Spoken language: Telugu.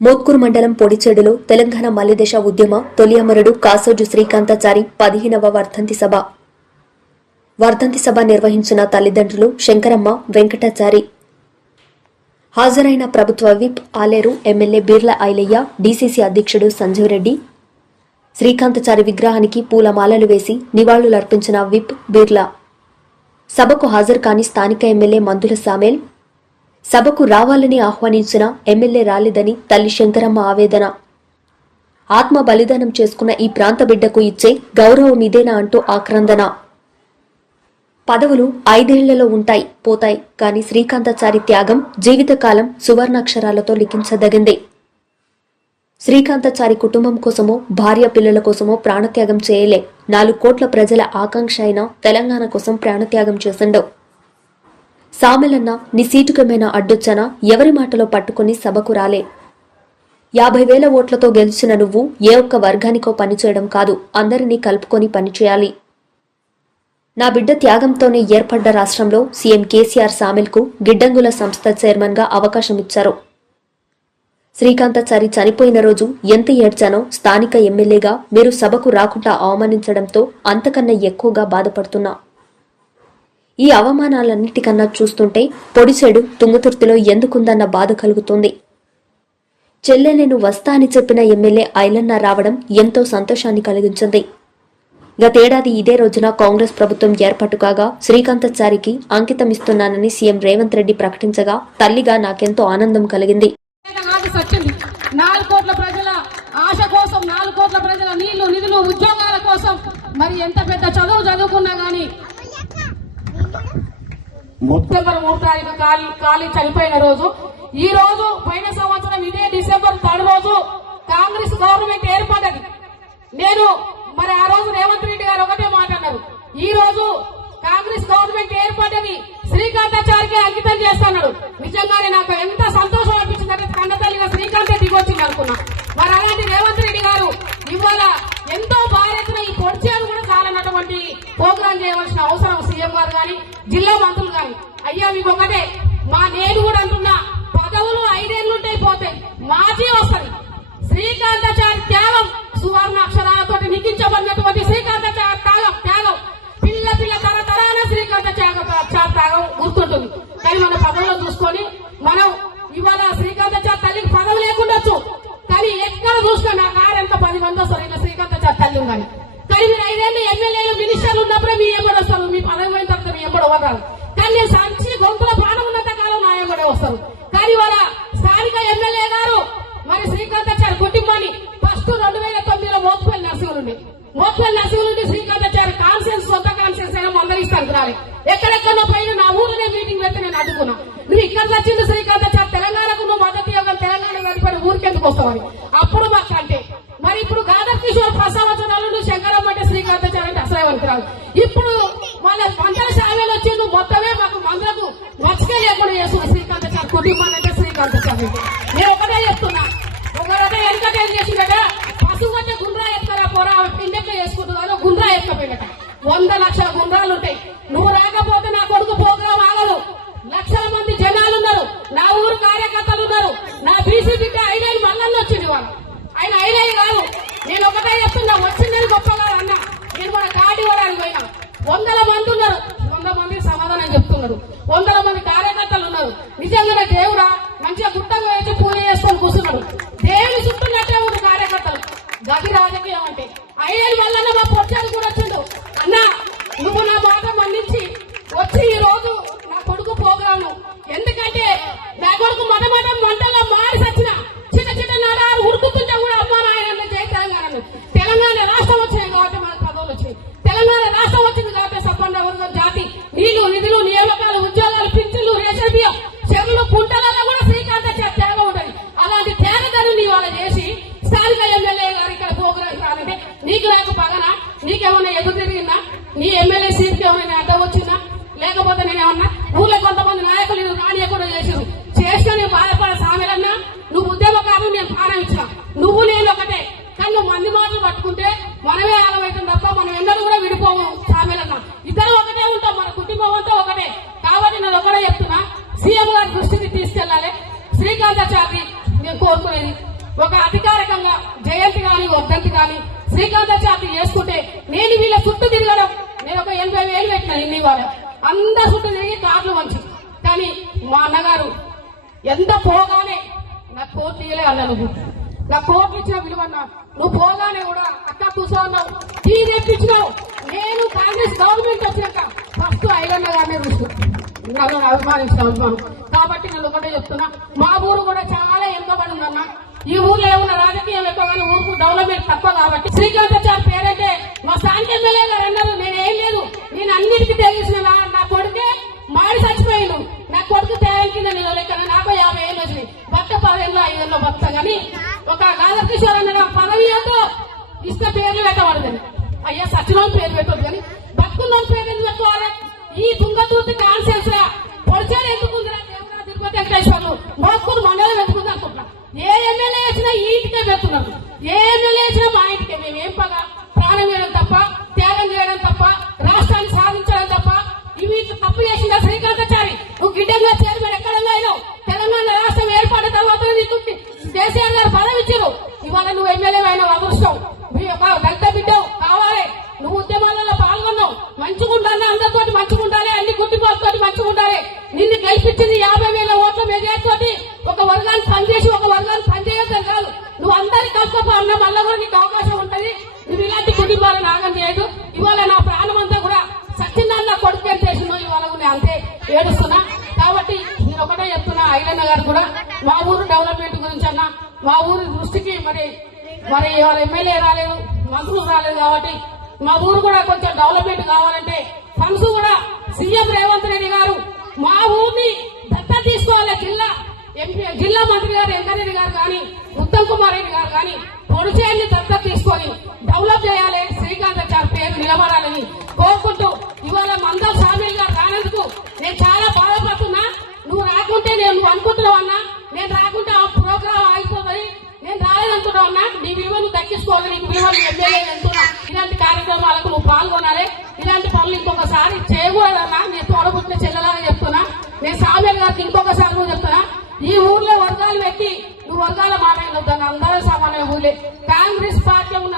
మోత్కూరు మండలం పొడిచెడులో తెలంగాణ మల్లిదశ ఉద్యమ తొలి అమరుడు కాసోజు శ్రీకాంతాచారి పదిహేనవ వర్ధంతి సభ. వర్ధంతి సభ నిర్వహించిన తల్లిదండ్రులు శంకరమ్మ వెంకటాచారి. హాజరైన ప్రభుత్వ whip Aleru MLA Beerla Ailaiah DCC అధ్యక్షుడు సంజీవ్ రెడ్డి. శ్రీకాంతచారి విగ్రహానికి పూలమాలలు వేసి నివాళులర్పించిన విప్ బీర్లా. సభకు హాజరు కాని స్థానిక ఎమ్మెల్యే మందుల సామేల్ సభకు రావాలని ఆహ్వానించిన ఎమ్మెల్యే రాలేదని తల్లి శంకరమ్మ ఆవేదన. ఆత్మ బలిదానం చేసుకున్న ఈ ప్రాంత బిడ్డకు ఇచ్చే గౌరవం ఇదేనా అంటూ ఆక్రందన. పదవులు ఐదేళ్ళలో ఉంటాయి పోతాయి కాని శ్రీకాంతాచారి త్యాగం జీవితకాలం సువర్ణాక్షరాలతో లిఖించదగింది. శ్రీకాంతాచారి కుటుంబం కోసమో భార్య పిల్లల కోసమో ప్రాణత్యాగం చేయలే. నాలుగు కోట్ల ప్రజల ఆకాంక్ష అయిన తెలంగాణ కోసం ప్రాణత్యాగం చేసిండవు. సామెలన్న నిశీటుకమైన అడ్డొచ్చానా? ఎవరి మాటలో పట్టుకుని సభకు రాలే. యాభై వేల ఓట్లతో గెలిచిన నువ్వు ఏ ఒక్క వర్గానికో పనిచేయడం కాదు. అందరినీ కలుపుకొని పనిచేయాలి. నా బిడ్డ త్యాగంతోనే ఏర్పడ్డ రాష్ట్రంలో సీఎం కేసీఆర్ సామెల్కు గిడ్డంగుల సంస్థ చైర్మన్గా అవకాశం ఇచ్చారు శ్రీకాంతాచారి చనిపోయిన రోజు ఎంత ఏడ్చానో స్థానిక ఎమ్మెల్యేగా మీరు సభకు రాకుండా అవమానించడంతో అంతకన్నా ఎక్కువగా బాధపడుతున్నా. ఈ అవమానాలన్నిటికన్నా చూస్తుంటే పొడిచెడు తుంగతుర్తిలో ఎందుకుందన్న బాధ కలుగుతుంది. చెల్లె నేను వస్తా అని చెప్పిన ఎమ్మెల్యే ఐలన్న రావడం ఎంతో సంతోషాన్ని కలిగించింది. గతేడాది ఇదే రోజున కాంగ్రెస్ ప్రభుత్వం ఏర్పాటు కాగా శ్రీకాంతాచారికి అంకితమిస్తున్నానని సీఎం రేవంత్ రెడ్డి ప్రకటించగా తల్లిగా నాకెంతో ఆనందం కలిగింది. నాలుగు కోట్ల ప్రజల ఆశ కోసం నాలుగు కోట్ల ప్రజల నీళ్ళు నిధులు ఉద్యోగాల కోసం. మరి ఎంత పెద్ద చదువు చదువుకున్నా గానీ డిసెంబర్ మూడు తారీఖు కాలి కాలి చనిపోయిన రోజు. ఈ రోజు పోయిన సంవత్సరం ఇదే డిసెంబర్ థర్డ్ రోజు కాంగ్రెస్ గవర్నమెంట్ ఏర్పడ్డది. నేను మరి ఆ రోజు రేవంత్ రెడ్డి గారు ఒకటే మాట అన్నారు. ఈ రోజు కాంగ్రెస్ గవర్నమెంట్ ఏర్పడ్డది. శ్రీకాంతాచారికి అంకితం చేస్తున్నాడు. నిజంగానే నాకు ఎంత సంతోషం అనిపించిందంటే కన్న తల్లిగా శ్రీకాంతే దిగొచ్చింది అనుకున్నా. మరి అలాంటి రేవంత్ రెడ్డి గారు ఇవాళ ఎంతో బాగా చేయవలసిన అవసరం సీఎం గారు కానీ జిల్లా మంత్రులు కానీ అయ్యా మీకు ఒకటే మా నేను కూడా అంటున్నా పదవులు ఐదేళ్ళుంటే ఉంటాయి పోతాయి మాజీ వస్తుంది. శ్రీకాంతాచారి త్యాగం సువర్ణ అక్షరాలతో లిఖించబడినటువంటి శ్రీకాంతాచారి త్యాగం త్యాగం. పిల్ల పిల్ల తరతరాన శ్రీకాంతాచారి త్యాగం గుర్తుంటుంది. కానీ మన పదవులు చూసుకొని మనం ఇవాళ శ్రీకాంతాచారి తల్లికి పదవి లేకుండొచ్చు తర్వాత కానీ సంచి గొంతుల ప్రాణం ఉన్నంత కాలం నా ఎంబడే వస్తారు. కానీ వాళ్ళ స్థానిక ఎమ్మెల్యే గారు మరి శ్రీకాంతాచారి కుటుంబాన్ని ఫస్ట్ రెండు వేల తొమ్మిదిలో మోత్పల్లి నరసింహులుండి మోత్పల్లి నరసింహులుండి శ్రీకాంతాచారి కాన్సెన్స్ సొంత కాన్సెన్స్ అయినా అందరిస్తారు రాలి ఎక్కడెక్కడో పైన నా ఊరినే మీటింగ్ పెడితే నేను అడ్డుకున్నా. నువ్వు ఇక్కడ వచ్చింది శ్రీకాంతాచారి తెలంగాణకు నువ్వు మద్దతు ఇవ్వగల తెలంగాణ వెళ్ళిపోయిన ఊరికెందుకు వస్తావని. అప్పుడు మాకు అంటే మరి ఇప్పుడు గాదర్ కిషోర్ ప్రసవచనాలు నువ్వు శంకరమ్మ అంటే శ్రీకాంతాచారి అంటే అసలే వరకు ఇప్పుడు వాళ్ళ మందల శాలలో వచ్చి నువ్వు మొత్తమే మాకు మందులకు మచ్చకే లేకుండా చేస్తున్నా శ్రీకాంతాచారి కుటుంబాన్ని అంటే శ్రీకాంతాచారి అంటే. నేను ఒకటే చెప్తున్నా. ఒకరైతే వెనకట ఏం చేసిందట పశువు అంటే గుండ్రా ఎత్తారా పోరా? ఆమె పిండెక్క చేసుకుంటుందో గుండ్రా ఎత్తపోయినట వంద లక్షల గుండ్రాలు ఉంటాయి. నువ్వు రాకపోతే నా కొడుకు ప్రోగ్రాం ఆగదు. లక్షల మంది జనాలు ఉన్నారు. నా ఊరు కార్యకర్తలు ఉన్నారు. నా బీసీ బిడ్డ ఐదైదు మల్లన్న వచ్చింది వాళ్ళు ఆయన ఐదైదు కాదు. నేను ఒకటే చెప్తున్నా. వచ్చిందని గొప్ప గారు అన్న. నేను కూడా కాటి వరానికి పోయినా. వందల మంది ఉన్నారు. వంద మందికి సమాధానం చెప్తున్నారు. వందల మంది కార్యకర్తలు ఉన్నారు. నిజంగా దేవుడా మంచిగా గుట్టంగా వేసి పూజ చేసుకొని కూర్చున్నాడు. కుటుంబం కూడా ఇద్దరు ఒకటే ఉంటాం మన కుటుంబం అంతా ఒకటే. కాబట్టి నేను ఒకటే చెప్తున్నా సీఎం గారి దృష్టికి తీసుకెళ్ళాలి శ్రీకాంతాచారి నేను కోరుకునేది. ఒక అధికారికంగా జయంతి కానీ వర్ధంతి కానీ శ్రీకాంతాచారి చేసుకుంటే నేను వీళ్ళ చుట్టూ తిరగడం నేను ఒక ఎనభై వేలు పెట్టిన ఇన్ని వాళ్ళ అందరు చుట్టూ తిరిగి కార్లు మంచి కానీ మా అన్నగారు ఎంత పోగానే నాకు కోర్టు ఇయ్యలే అన్నాను నా కోర్టు ఇచ్చిన విలువన్నా. నువ్వు పోగానే కూడా అక్క కూర్చోన్నావు టీ తెప్పించినావు. నేను కాంగ్రెస్ గవర్నమెంట్ వచ్చినాక ఫస్ట్ ఐదన్న గారినే నన్ను అభిమానించిన అభిమానం కాబట్టి నేను ఒకటే చెప్తున్నా. మా ఊరు కూడా చాలా వెనుకబడి ఉందన్న ఈ ఊర్లో ఏమన్నా రాజకీయం ఎక్కువ కానీ ఊరుకు డెవలప్మెంట్ తక్కువ కాబట్టి. శ్రీకాంతాచారి పేరంటే మా స్థానిక ఎమ్మెల్యే గారు అన్నారు నేనేం లేదు. నేను అన్నిటికీ తెలిసిన నా కొడుకే మాడి చచ్చిపోయిండు. నా కొడుకు తేయం నేను లెక్కన నాకు యాభై ఏళ్ళు వచ్చినాయి. భర్త పదేళ్ళు ఐదేళ్ళు భర్త కానీ ఒక గాదర్ కిషోర్ అన్న పదవి ఏదో ఇష్ట పేర్లు పెట్టబడదని అయ్యా సచివం పేరు పెట్టదు కానీ బతుకున్న పేరు ఎందుకు పెట్టుకోవాలి? ఈ తుంగతూర్తి కాన్సెన్స్ లా పొడిచాడు ఎందుకుందిరా దేవుడా తిరుపతి వెంకటేశ్వర్లు మోక్కులు మండలం ఎందుకుంది అనుకుంటున్నా. ఏ ఎమ్మెల్యే వచ్చినా ఈ ఇంటికే పెడుతున్నారు. ఏ ఎమ్మెల్యే వచ్చినా మా ఇంటికే. మేము ఏం పగా? ప్రాణం వేయడం తప్ప త్యాగం చేయడం తప్ప రాష్ట్రాన్ని సాధించడం తప్ప ఇవి తప్పు చేసిందా శ్రీకాంతాచారి నువ్వు గిడ్డంగా చైర్మన్ ఎక్కడంగా అయినావు తెలంగాణ రాష్ట్రం ఏర్పడిన తర్వాత నీకు కేసీఆర్ గారు పదవి ఇచ్చారు ఇవాళ నువ్వు ఎమ్మెల్యే అయిన అదృష్టం. మీ దళిత బిడ్డ మంచిగుండాలి అందరితో మంచిగుండాలి అన్ని గుర్తింపులతో మంచిగుండాలి నిన్ను గెలిపించింది యాభై వేల ఓట్ల మెజార్టీతోటి ఒక వర్గాన్ని పనిచేసి ఒక వర్గాన్ని పనిచేయడం కాదు. నువ్వు అందరి కష్టపో అన్న మళ్ళా కూడా నీకు అవకాశం ఉంటది. నువ్వు ఇలాంటి కుటుంబాలను నాగం చేయదు ఇవాళ నా ప్రాణం అంతా కూడా సత్యనారాయణ కొడుకు ఏం చేసినావు ఇవాళ నేను అంతే ఏడుస్తున్నా. కాబట్టి నేను ఒకటే చెప్తున్నా ఐలన్న గారు కూడా మా ఊరు డెవలప్మెంట్ గురించి అన్న మా ఊరి దృష్టికి మరి మరి ఇవాళ ఎమ్మెల్యే రాలేదు మంత్రులు రాలేదు కాబట్టి మా ఊరు కూడా కొంచెం డెవలప్మెంట్ కావాలంటే ఫండ్స్ కూడా సీఎం రేవంత్ రెడ్డి గారు మా ఊరిని దత్తా తీసుకోవాలి. జిల్లా ఎంపీ జిల్లా మంత్రి గారు వెంకరెడ్డి గారు కానీ ఉత్తమ్ కుమార్ రెడ్డి గారు కానీ పొడిచేయాన్ని దత్త తీసుకొని డెవలప్ చేయాలి. శ్రీకాంతాచారి పేరు నిలబడాలని కోరుకుంటూ ఇవాళ మందం సామీల్ గారు రానందుకు నేను చాలా బాధపడుతున్నా. నువ్వు రాకుంటే నేను నువ్వు అనుకుంటున్నావు అన్నా. నేను రాకుంటే ఆ ప్రోగ్రామ్ ఆగిపోతుంది. నేను రాలేదనుకుంటావు అన్నా. నీ విలువను నువ్వు దక్కించుకోవాలి నీకు విలువ ఎమ్మెల్యే ఎంతున్నా ఇలాంటి కార్యక్రమాలకు నువ్వు పాల్గొనాలి. ఇలాంటి పనులు ఇంకొకసారి చేయకూడదన్నా. నేను తోడబుట్టిన చెల్లెలాగా చెప్తున్నా. నేను సామ్యం గారికి ఇంకొకసారి నువ్వు చెప్తున్నా. ఈ ఊర్లో వర్గాలు పెట్టి నువ్వు వర్గాల మాట వినొద్దు అందరూ సమానమే ఊళ్ళే. కాంగ్రెస్ పార్టీలో ఉన్న